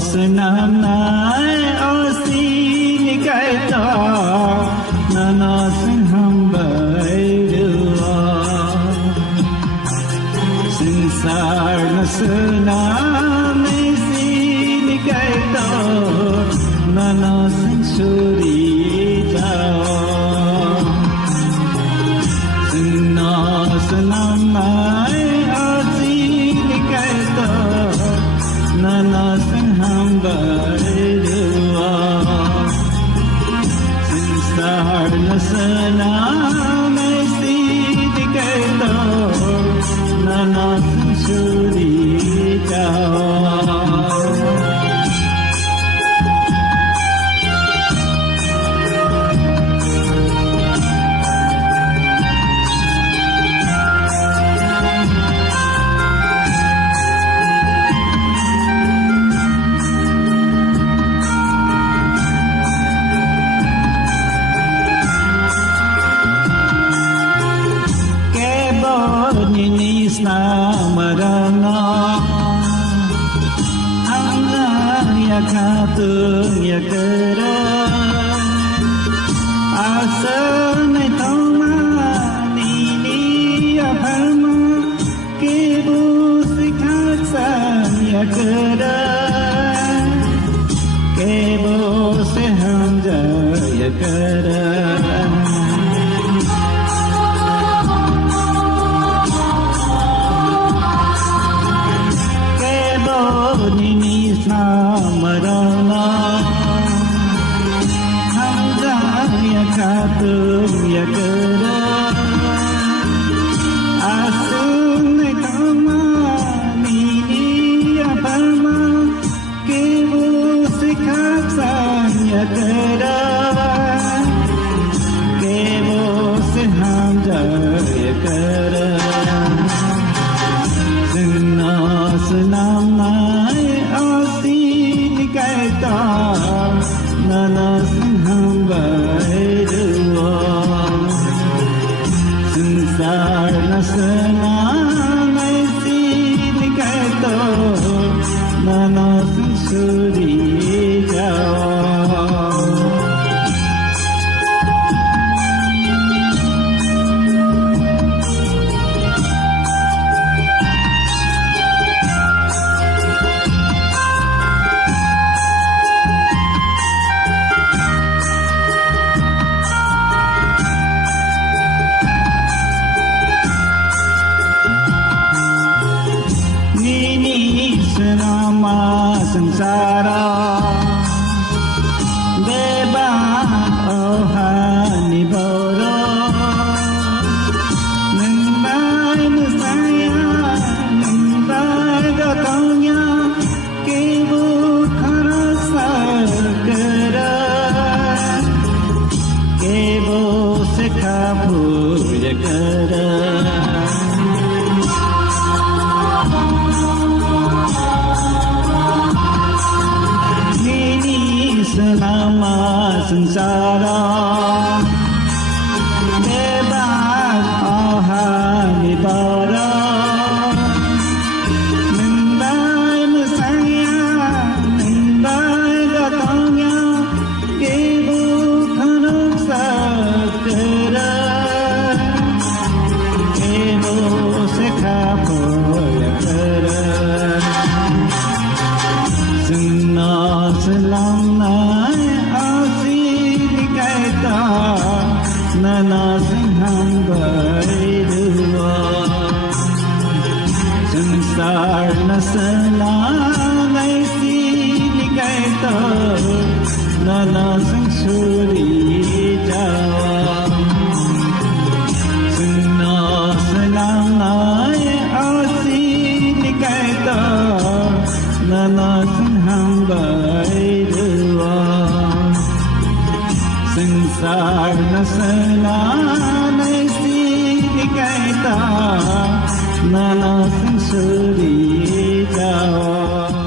Senang asing kata nana hamba dua sensar senang asing kata nana suri jauh senang asing kata nana hamba dua sensar senang mesti dikata nana suri jauh Marana Allah ya katun ya kera asana toma nini ya palma ke bu sikhatsan ya kera ke bu se hamza ya kera Marana Hamza ya katun ya kera asun kama nini ya palma ke bu sikhatsan ya kera ke bu se hamza ya kera senam nana hamba dua sensar senang isi dikata nana suri jauh Selama sengsara bebas ohani boro nembai saya nembai datangnya kebu karasa kera kebu sekapur kera selama sengsara bebas ohani bara nembai saya nembai datangnya kebu karasa kera kebu sekapur kera selama asing kata nana hamba dua sensar senang asing kata nana suri jauh senang asing kata nana hamba dua sensar senang isi dikata nana suri jauh